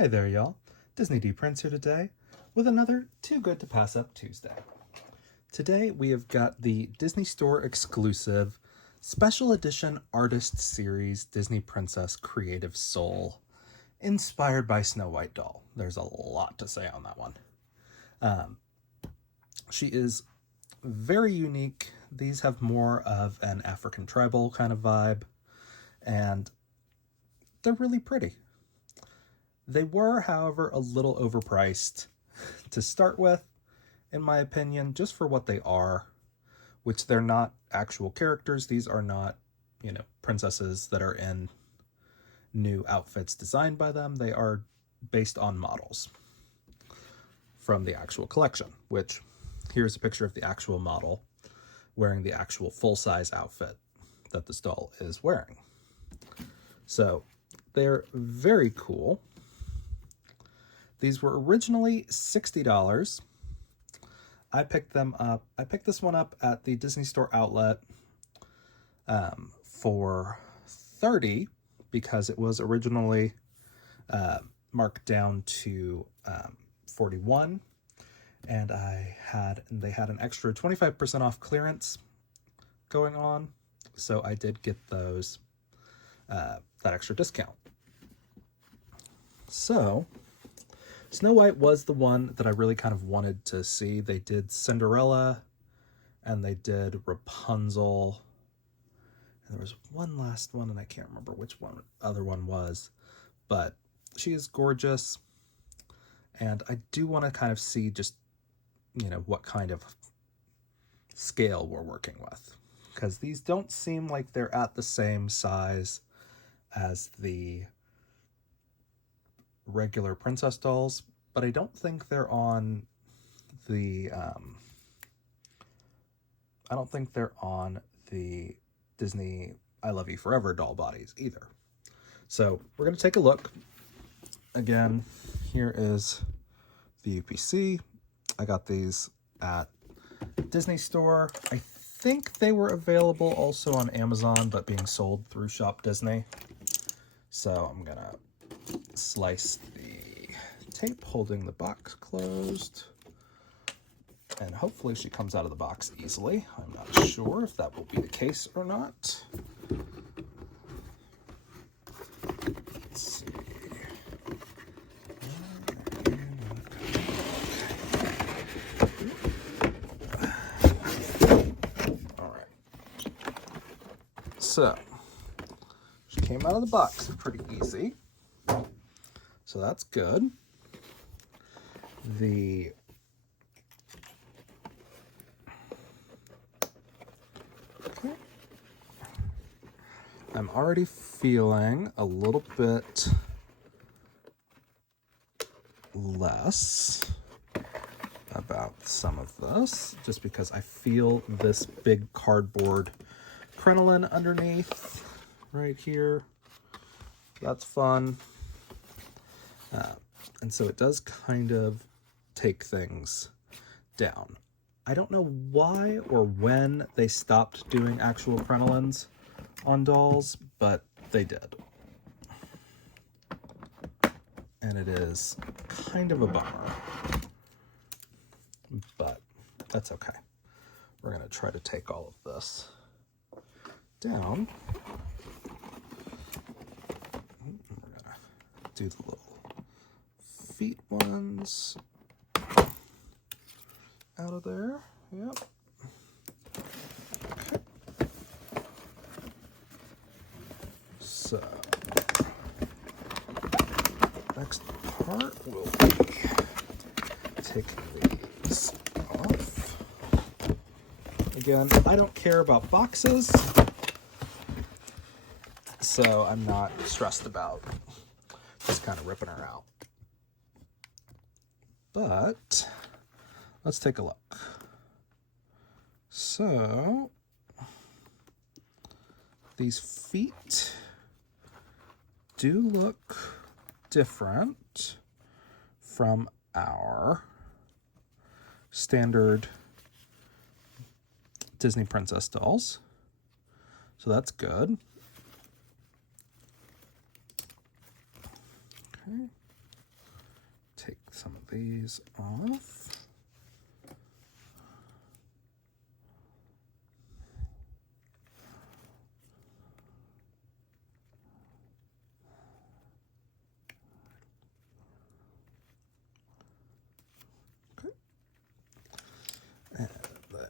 Hi there, y'all. Disney D Prince here today with another Too Good to Pass Up Tuesday. Today we have got the Disney Store exclusive special edition artist series Disney Princess Creative Soul, inspired by Snow White doll. There's a lot to say on that one. She is very unique. These have more of an African tribal kind of vibe, and they're really pretty. They were, however, a little overpriced to start with, in my opinion, just for what they are, which they're not actual characters. These are not, princesses that are in new outfits designed by them. They are based on models from the actual collection, which here's a picture of the actual model wearing the actual full-size outfit that this doll is wearing. So they're very cool. These were originally $60. I picked this one up at the Disney Store outlet for $30 because it was originally marked down to $41, and they had an extra 25% off clearance going on, so I did get those that extra discount. So Snow White was the one that I really kind of wanted to see. They did Cinderella and they did Rapunzel. And there was one last one, and I can't remember which other one was. But she is gorgeous. And I do want to kind of see just, what kind of scale we're working with. Because these don't seem like they're at the same size as the regular princess dolls, but I don't think they're on the Disney I Love You Forever doll bodies either. So we're going to take a look. Again, here is the UPC. I got these at Disney Store. I think they were available also on Amazon, but being sold through ShopDisney. So I'm gonna slice the tape holding the box closed, and hopefully she comes out of the box easily. I'm not sure if that will be the case or not. Let's see. All right. So she came out of the box pretty easy. So that's good. Okay. I'm already feeling a little bit less about some of this, just because I feel this big cardboard crinoline underneath right here. That's fun. And so it does kind of take things down. I don't know why or when they stopped doing actual crinolines on dolls, but they did. And it is kind of a bummer. But that's okay. We're going to try to take all of this down. We're going to do the little feet ones out of there. Yep. Okay. So next part will be taking these off. Again, I don't care about boxes, so I'm not stressed about just kind of ripping her out. But let's take a look. So these feet do look different from our standard Disney princess dolls. So that's good. Okay. some of these off. Okay. And then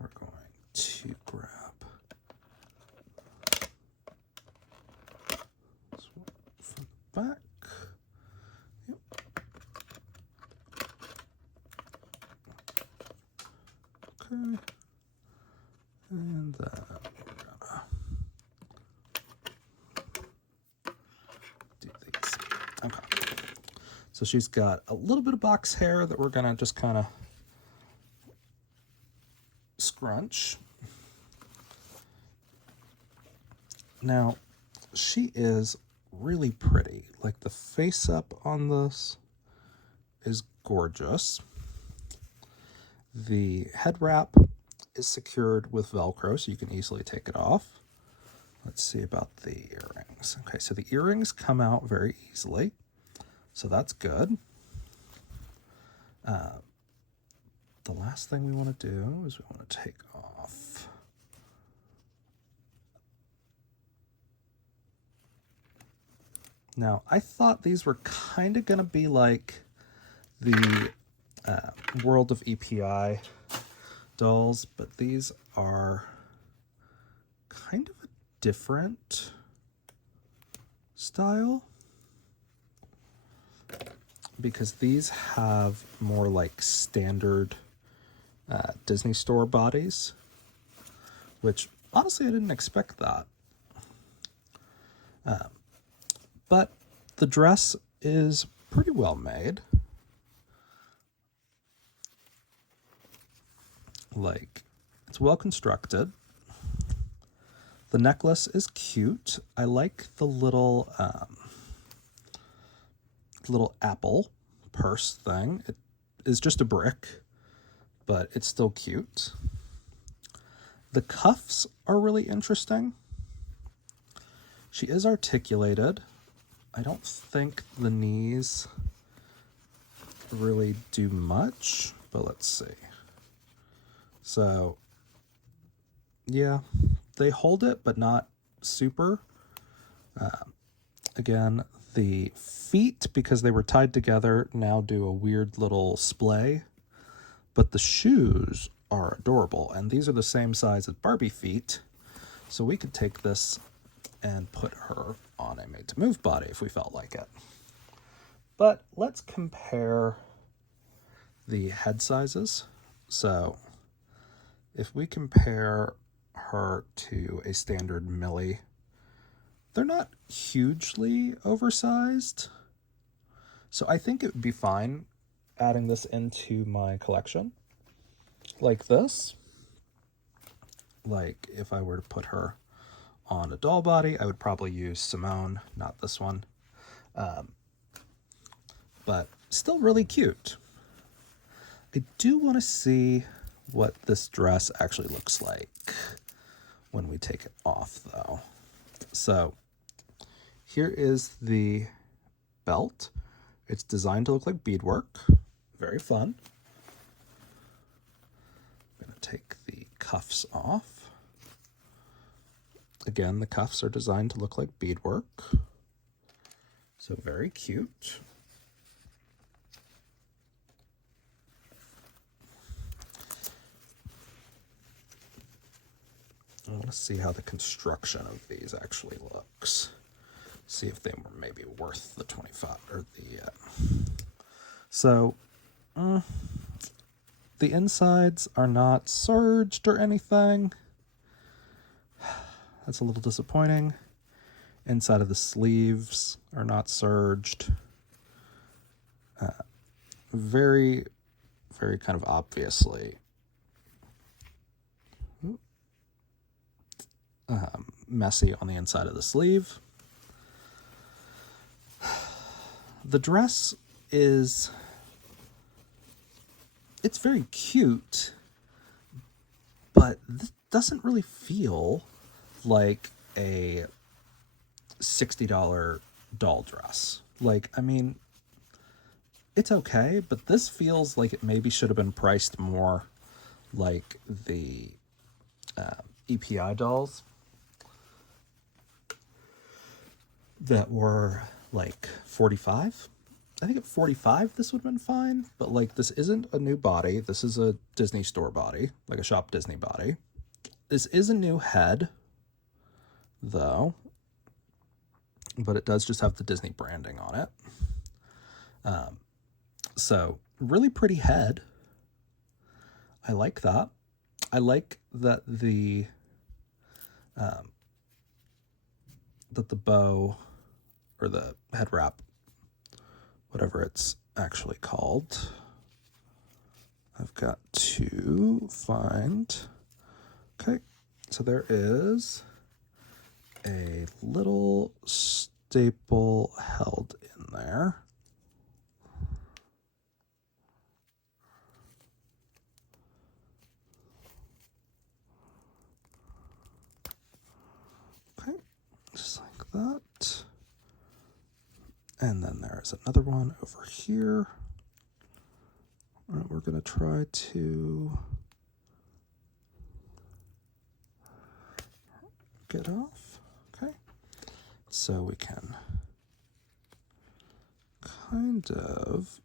we're going to grab this one from the back. Yep. Okay. And then we're gonna do these. Okay. So she's got a little bit of box hair that we're gonna just kind of scrunch. Now, she is really pretty. Like, the face up on this is gorgeous. The head wrap is secured with Velcro, so you can easily take it off. Let's see about the earrings. Okay, so the earrings come out very easily, so that's good. The last thing we want to do is we want to take off now. I thought these were kind of going to be like the World of EPI dolls, but these are kind of a different style because these have more like standard Disney store bodies, which honestly I didn't expect that. But the dress is pretty well made. Like, it's well constructed. The necklace is cute. I like the little apple purse thing. It is just a brick, but it's still cute. The cuffs are really interesting. She is articulated. I don't think the knees really do much, but let's see. So, yeah, they hold it, but not super. Again, the feet, because they were tied together, now do a weird little splay. But the shoes are adorable, and these are the same size as Barbie feet. So we could take this and put her on a made-to-move body if we felt like it. But let's compare the head sizes. So if we compare her to a standard Millie, they're not hugely oversized. So I think it would be fine adding this into my collection like this. Like, if I were to put her on a doll body, I would probably use Simone, not this one. But still really cute. I do want to see what this dress actually looks like when we take it off, though. So here is the belt. It's designed to look like beadwork. Very fun. I'm going to take the cuffs off. Again, the cuffs are designed to look like beadwork. So very cute. I want to see how the construction of these actually looks. See if they were maybe worth the 25 or the. So, the insides are not serged or anything. That's a little disappointing. Inside of the sleeves are not serged. Very, very kind of obviously messy on the inside of the sleeve. The dress it's very cute, but this doesn't really feel like a $60 doll dress. Like, I mean, it's okay, but this feels like it maybe should have been priced more like the EPI dolls that were like 45. I think at 45 this would have been fine, but like this isn't a new body. This is a Disney store body, like a Shop Disney body. This is a new head, though, but it does just have the Disney branding on it. So really pretty head. I like that. I like that the bow or the head wrap, whatever it's actually called, I've got to find. Okay, so there is a little staple held in there. Okay, just like that. And then there's another one over here. All right, we're going to try to get off. Okay, so we can kind of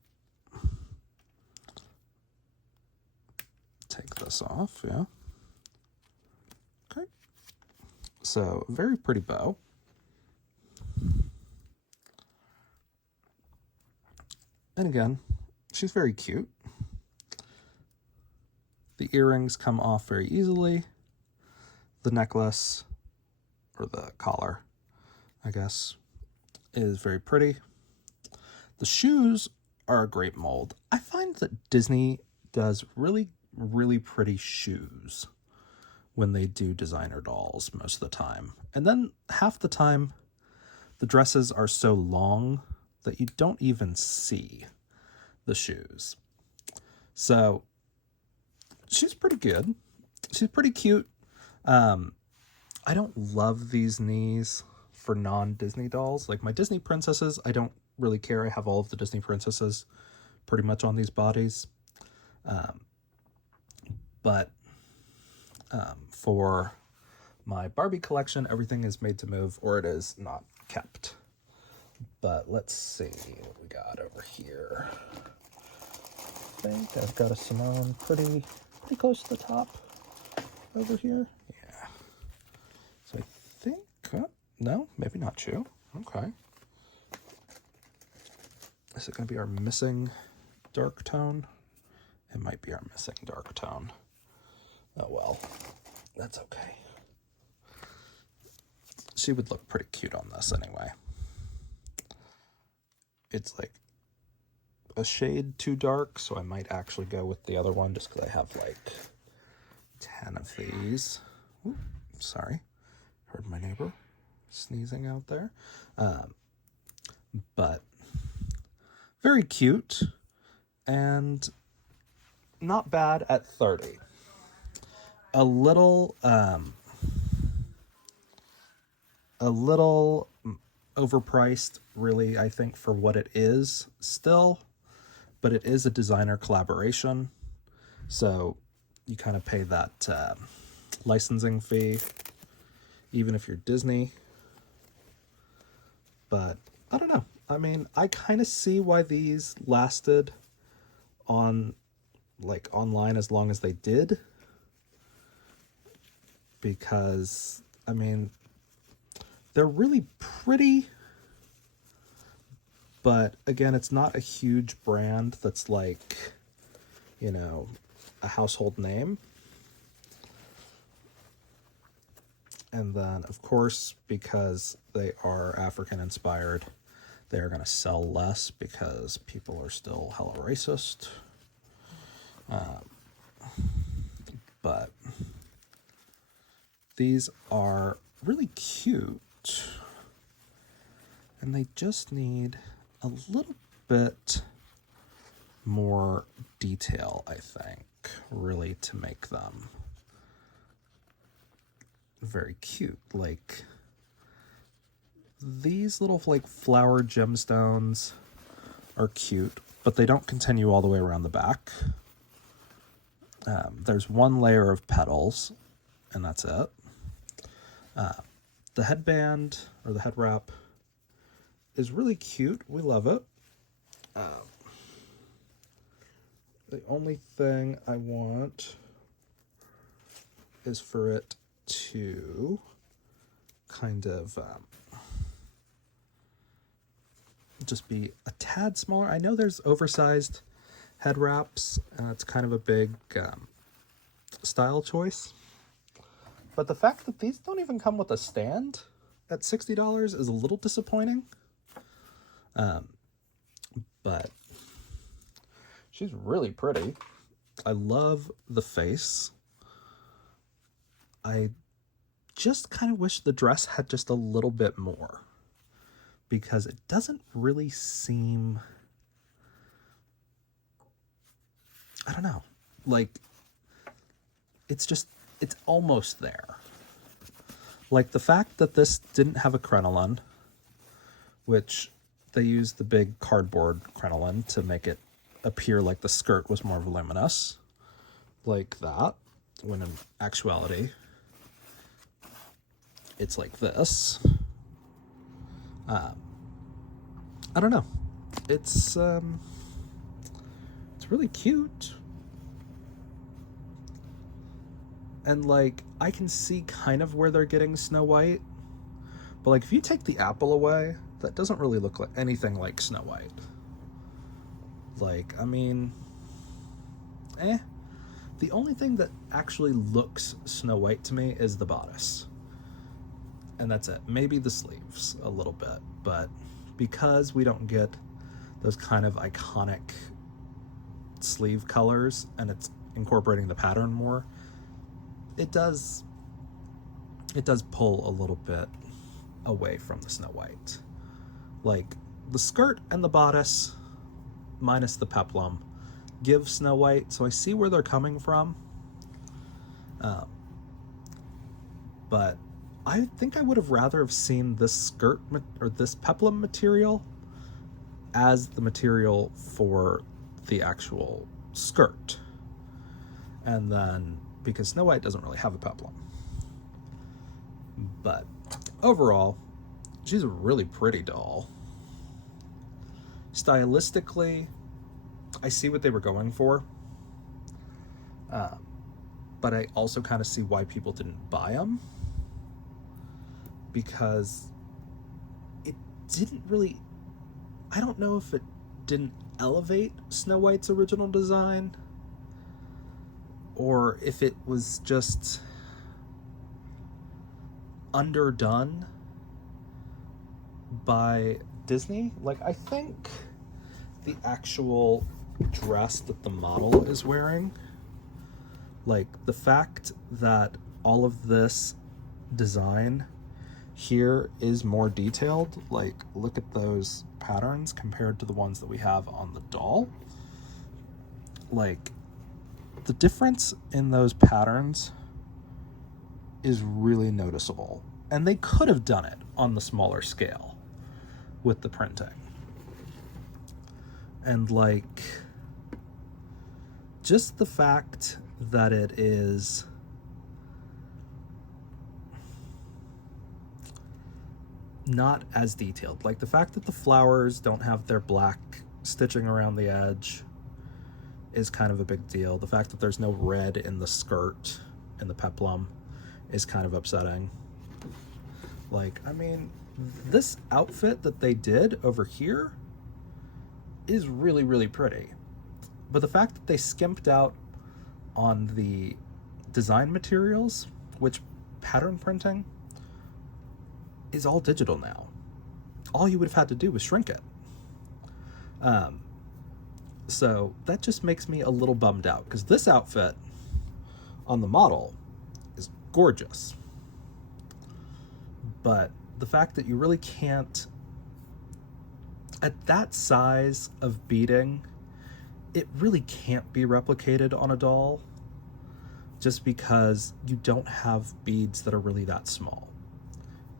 take this off, yeah. Okay, so very pretty bow. And again, she's very cute. The earrings come off very easily. The necklace, or the collar, I guess, is very pretty. The shoes are a great mold. I find that Disney does really, really pretty shoes when they do designer dolls most of the time. And then half the time, the dresses are so long that you don't even see the shoes. So she's pretty good. She's pretty cute. I don't love these knees for non-Disney dolls. Like my Disney princesses, I don't really care. I have all of the Disney princesses pretty much on these bodies. But for my Barbie collection, everything is made to move or it is not kept. But let's see what we got over here. I think I've got a Simone pretty close to the top over here. Yeah. So I think, no, maybe not you. Okay. Is it going to be our missing dark tone? It might be our missing dark tone. Oh well, that's okay. She would look pretty cute on this anyway. It's like a shade too dark, so I might actually go with the other one just because I have like 10 of these. Ooh, sorry, heard my neighbor sneezing out there. But very cute and not bad at 30. A little overpriced, really, I think, for what it is still, but it is a designer collaboration, so you kind of pay that licensing fee, even if you're Disney. But I don't know. I mean, I kind of see why these lasted on, like, online as long as they did, because, I mean, they're really pretty, but again, it's not a huge brand that's like, you know, a household name. And then, of course, because they are African inspired, they're going to sell less because people are still hella racist. But these are really cute. And they just need a little bit more detail, I think, really to make them very cute. Like these little like flower gemstones are cute, but they don't continue all the way around the back. There's one layer of petals, and that's it. The headband, or the head wrap, is really cute. We love it. The only thing I want is for it to kind of just be a tad smaller. I know there's oversized head wraps, and it's kind of a big style choice. But the fact that these don't even come with a stand at $60 is a little disappointing. But she's really pretty. I love the face. I just kind of wish the dress had just a little bit more, because it doesn't really seem, I don't know, like, it's almost there. Like the fact that this didn't have a crinoline, which they used the big cardboard crinoline to make it appear like the skirt was more voluminous, like that, when in actuality, it's like this. I don't know. It's really cute. And like, I can see kind of where they're getting Snow White, but like if you take the apple away, that doesn't really look like anything like Snow White. Like, I mean, the only thing that actually looks Snow White to me is the bodice. And that's it. Maybe the sleeves a little bit, but because we don't get those kind of iconic sleeve colors and it's incorporating the pattern more, it does pull a little bit away from the Snow White. Like the skirt and the bodice, minus the peplum, give Snow White, so I see where they're coming from. But I think I would have rather have seen this skirt or this peplum material as the material for the actual skirt. And then, because Snow White doesn't really have a peplum. But overall, she's a really pretty doll. Stylistically, I see what they were going for. But I also kind of see why people didn't buy them. Because it didn't really, I don't know if it didn't elevate Snow White's original design, or if it was just underdone by Disney. Like, I think the actual dress that the model is wearing, like the fact that all of this design here is more detailed, like look at those patterns compared to the ones that we have on the doll. Like, the difference in those patterns is really noticeable, and they could have done it on the smaller scale with the printing. And like, just the fact that it is not as detailed, like the fact that the flowers don't have their black stitching around the edge is kind of a big deal. The fact that there's no red in the skirt and the peplum is kind of upsetting. Like, I mean, this outfit that they did over here is really, really pretty. But the fact that they skimped out on the design materials, which pattern printing is all digital now. All you would have had to do was shrink it. So that just makes me a little bummed out, because this outfit on the model is gorgeous. But the fact that you really can't, at that size of beading, it really can't be replicated on a doll, just because you don't have beads that are really that small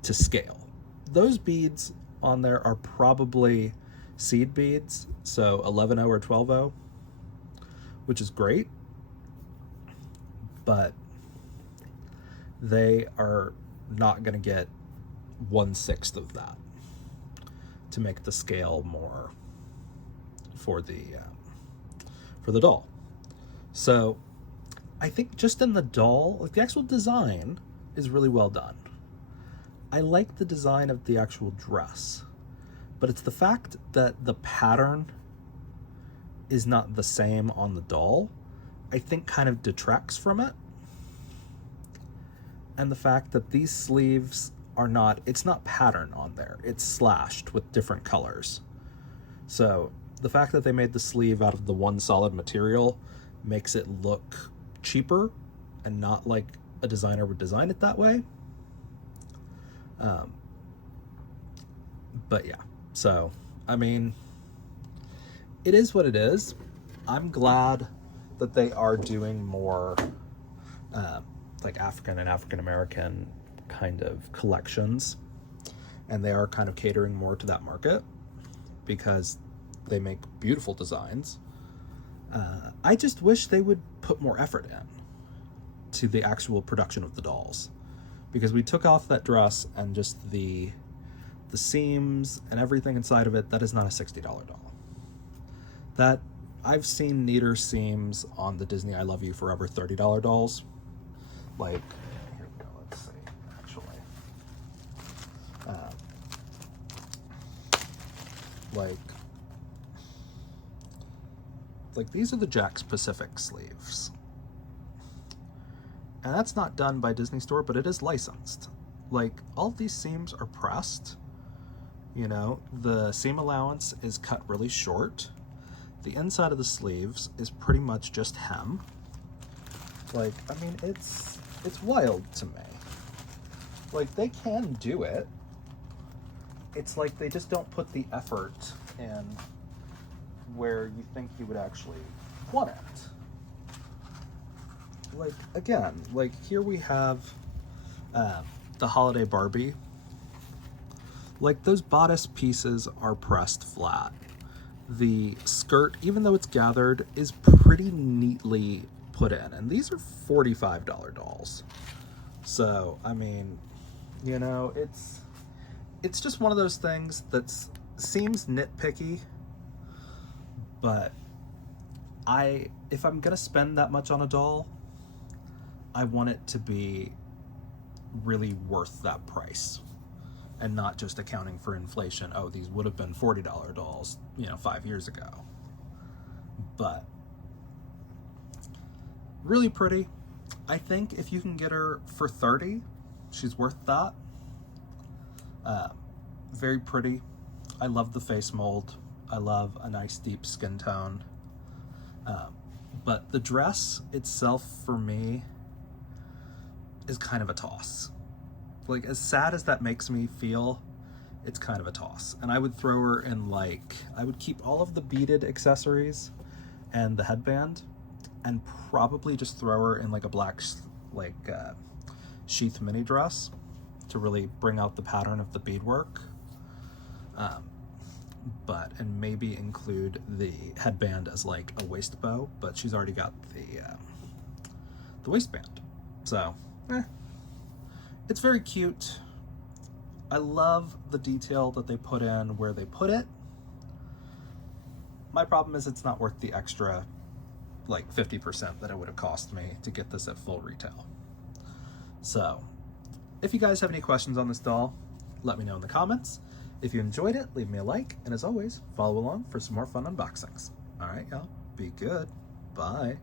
to scale. Those beads on there are probably seed beads, so 11-0 or 12-0, which is great, but they are not going to get 1/6 of that to make the scale more for the doll. So I think just in the doll, like the actual design is really well done. I like the design of the actual dress, but it's the fact that the pattern is not the same on the doll, I think kind of detracts from it. And the fact that these sleeves are not, it's not pattern on there, it's slashed with different colors. So the fact that they made the sleeve out of the one solid material makes it look cheaper and not like a designer would design it that way. But yeah, so I mean, it is what it is. I'm glad that they are doing more like African and African American kind of collections, and they are kind of catering more to that market because they make beautiful designs. I just wish they would put more effort in to the actual production of the dolls, because we took off that dress and just the seams and everything inside of it, that is not a $60 doll. That, I've seen neater seams on the Disney I Love You Forever $30 dolls. Like, here we go, let's see, actually. Like these are the Jack's Pacific sleeves. And that's not done by Disney Store, but it is licensed. Like, all of these seams are pressed. You know, the seam allowance is cut really short. The inside of the sleeves is pretty much just hem. Like, I mean, it's wild to me. Like, they can do it. It's like they just don't put the effort in where you think you would actually want it. Like, again, like here we have the Holiday Barbie. Like, those bodice pieces are pressed flat. The skirt, even though it's gathered, is pretty neatly put in. And these are $45 dolls. So, I mean, you know, it's just one of those things that seems nitpicky, but if I'm gonna spend that much on a doll, I want it to be really worth that price and not just accounting for inflation. Oh, these would have been $40 dolls, 5 years ago. But really pretty. I think if you can get her for $30, she's worth that. Very pretty. I love the face mold. I love a nice deep skin tone. But the dress itself, for me, is kind of a toss. Like, as sad as that makes me feel, it's kind of a toss. And I would throw her in, like, I would keep all of the beaded accessories and the headband, and probably just throw her in like a black sheath mini dress to really bring out the pattern of the beadwork. And maybe include the headband as like a waist bow, but she's already got the waistband. So, it's very cute. I love the detail that they put in where they put it. My problem is it's not worth the extra like 50% that it would have cost me to get this at full retail. So, if you guys have any questions on this doll, let me know in the comments. If you enjoyed it, leave me a like, and as always, follow along for some more fun unboxings. All right, y'all, be good. Bye.